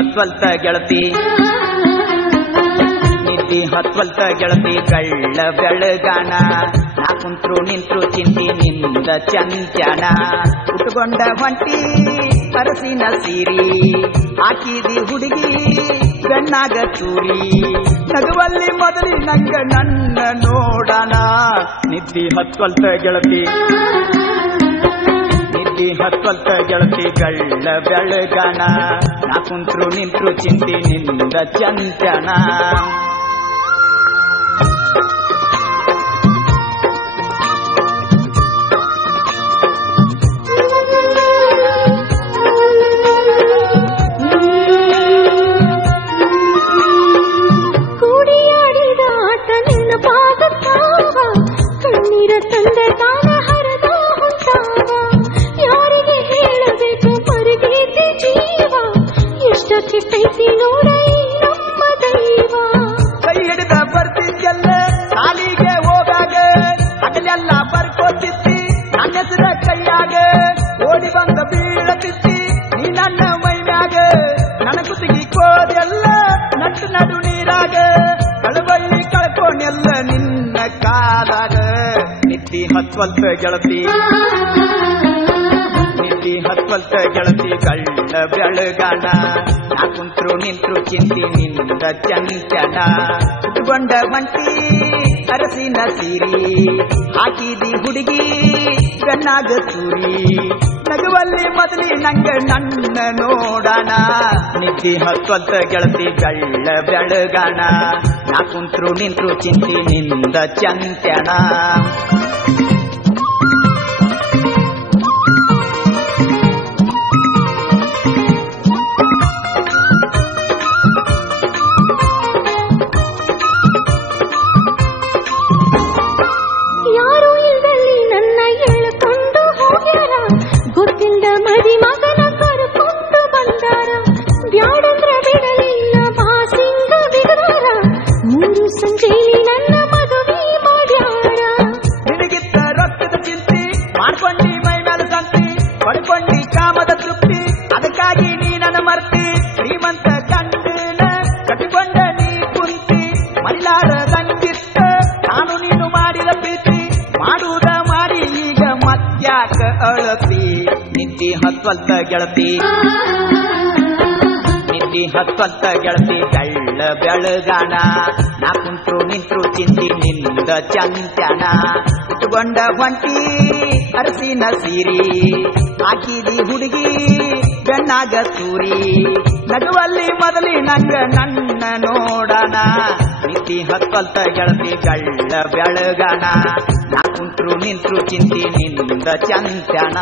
ಹತ್ವಲ್ತ ಗೆಳತಿ ನಿದ್ದಿ ಹತ್ವಲ್ತ ಗೆಳತಿ ಕಳ್ಳ ಬೆಳಗಾನ ನಾ ಕುಂತ್ರು ನಿಂತ್ರು ಚಿಂತಿ ನಿಂದ ಚಂಚನ ಉಟ್ಕೊಂಡ ಹೊಂಟಿ ಅರಸಿನ ಸೀರಿ ಹಾಕಿದಿ ಹುಡುಗಿ ಬೆಣ್ಣಾಗ ಚೂರಿ ನಗುವಲ್ಲಿ ಮೊದಲಿ ನಂಗ ನನ್ನ ನೋಡಣ ನಿದ್ದಿ ಹತ್ವಲ್ತ ಗೆಳತಿ ನಿದ್ದಿ ಹತ್ವಲ್ತ ಗೆಳತಿ ಕಳ್ಳ ಬೆಳಗಾನ ನಾ ಕುಂತ್ರು ನಿಂತ್ರು ಚಿಂತಿ ನಿಂದ ಚಂಚನ ಕೈ ಹಿಡಿದ ಬರ್ತಿದ್ದೆಲ್ಲ ಸಾಲಿಗೆ ಹೋಗಾಗ ಅದನ್ನೆಲ್ಲ ಬರ್ಕೋತಿದ್ದಿ ನನ್ನ ಹೆಸರ ಕೈಯಾಗ ಓಡಿ ಬಂದ ಬೀಳತಿದ್ದಿ ನೀ ನನ್ನ ಮೈಮ್ಯಾಗ ನನ್ನ ಕುತ್ತಿಗೆ ಕೋದೆಲ್ಲ ನಟ್ಟು ನಡು ನೀರಾಗ ಕಳಬಳ್ಳಿ ಕಳ್ಕೊಂಡೆಲ್ಲ ನಿನ್ನ ಕಾಲಾಗ ನಿದ್ದಿ ಹತ್ವಲ್ತ ಗೆಳತಿ ನಿದ್ದಿ ಹತ್ವಲ್ತ ಗೆಳತಿ ಕಳ್ಳ ಬೆಳಗಾನ ನಾ ಕುಂತ್ರು ನಿಂತ್ರು ಚಿಂತಿ ನಿಂದ ಚಂಚನ ಉಟ್ಕೊಂಡ ಹೊಂಟಿ ಅರಸಿನ ಸೀರಿ ಹಾಕಿದಿ ಹುಡುಗಿ ಬೆಣ್ಣಾಗ ಚೂರಿ ನಗುವಲ್ಲಿ ಮೊದಲಿ ನಂಗ ನನ್ನ ನೋಡಣ ನಿದ್ದಿ ಹತ್ವಲ್ತ ಗೆಳತಿ ಕಳ್ಳ ಬೆಳಗಾನ ನಾ ಕುಂತ್ರು ನಿಂತ್ರು ಚಿಂತಿ ನಿಂದ ಚಂಚನ ಪಡ್ಕೊಂಡಿ ಕಾಮದ ತೃಪ್ತಿ ಅದಕ್ಕಾಗಿ ನೀ ನನ್ನ ಮರ್ತಿ ಶ್ರೀಮಂತ ಗಂಡನ ಕಟ್ಟಿಕೊಂಡ ನೀ ಕುಂತಿ ಮರಿಲಾರದಂಗಿತ್ತ ನಾನು ನೀನು ಮಾಡಿದ ಪ್ರೀತಿ ಮಾಡುವುದ ಮಾಡಿ ಈಗ ಮತ್ಯಾಕ ಅಳತಿ ನಿದ್ದಿ ಹತ್ವಲ್ತ ಗೆಳತಿ ನಿದ್ದಿ ಹತ್ವಲ್ತ ಗೆಳತಿ ಕಳ್ಳ ಬೆಳಗಾನ ನಾ ಕುಂತ್ರು ನಿಂತ್ರು ಚಿಂತಿ ನಿಂದ ಚಂಚನ ಉಟ್ಕೊಂಡ ಹೊಂಟಿ ಅರಸಿನ ಸೀರಿ ಹಾಕಿದಿ ಹುಡುಗಿ ಬೆಣ್ಣಾಗ ಚೂರಿ ನಗುವಲ್ಲಿ ಮೊದಲಿ ನಂಗ ನನ್ನ ನೋಡಣ ನಿದ್ದಿ ಹತ್ವಲ್ತ ಗೆಳತಿ ಕಳ್ಳ ಬೆಳಗಾನ ನಾ ಕುಂತ್ರು ನಿಂತ್ರು ಚಿಂತಿ ನಿಂದ ಚಂಚನ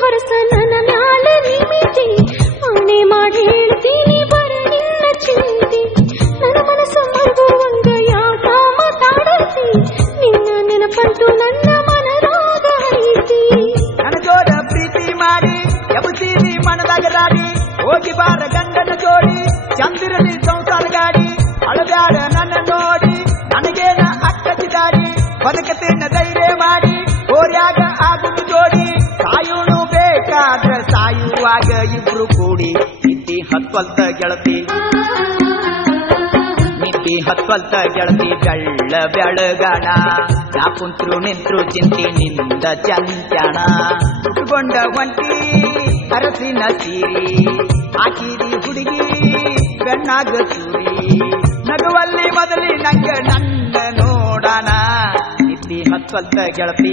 ಹೊರಸ ನನ್ನ ಮ್ಯಾಲ ನಿಮಿತಿ ಅವನೇ ಮಾಡಿ ಹೇಳ್ತೀನಿ ಬರ ನಿನ್ನ ಚಿಂತಿ ನನ್ನ ಮನಸ್ಸು ಮರುಗುವಂಗ ಯಾಕ ಮಾತಾಡತಿ ನಿನ್ನ ನೆನಪಂಟು ನನ್ನ ಮನದಾಗ ಐತಿ ನನ್ನ ಜೋಡ ಪ್ರೀತಿ ಮಾಡಿ ಎಬುತ್ತೀನಿ ಮನದಾಗ ರಾಡಿ ಹೋಗಿ ಬಾರ ಗಂಡನ ಜೋಡಿ ಚಂದಿರಲಿ ಸಂಸಾರ ಗಾಡಿ ಅಳಬ್ಯಾಡ ನನ್ನ ನೋಡಿ ನನಗೇನ ಅಕ್ಕಚಿದಾಡಿ ಬದುಕತೇನ ಧೈರ್ಯ ಮಾಡಿ ಓರ್ಯಾಗ ಆಗುದು ಜೋಡಿ ಸಾಯುನು ಬೇಕಾದ್ರ ಸಾಯುವಾಗ ಇಬ್ರು ಕೂಡಿ ನಿದ್ದಿ ಹತ್ವಲ್ತ ಗೆಳತಿ ನಿದ್ದಿ ಹತ್ವಲ್ತ ಗೆಳತಿ ಕಳ್ಳ ಬೆಳಗಾನ ನಾ ಕುಂತ್ರು ನಿಂತ್ರು ಚಿಂತಿ ನಿಂದ ಚಂಚನ ಉಟ್ಕೊಂಡ ಹೊಂಟಿ ಅರಸಿನ ಸೀರಿ ಹಾಕಿದಿ ಹುಡುಗಿ ಬೆಣ್ಣಾಗ ಚೂರಿ ನಗುವಲ್ಲಿ ಮೊದಲಿ ನಂಗ ನನ್ನ ನೋಡಣ ನಿದ್ದಿ ಹತ್ವಲ್ತ ಗೆಳತಿ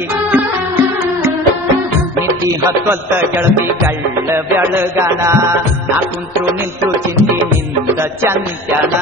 ನಿದ್ದಿ ಹತ್ವಲ್ತ ಗೆಳತಿ ಕಳ್ಳ ಬೆಳಗಾನ ನಾ ಕುಂತ್ರು ನಿಂತ್ರು ಚಿಂತಿ ನಿಂದ ಚಂಚನ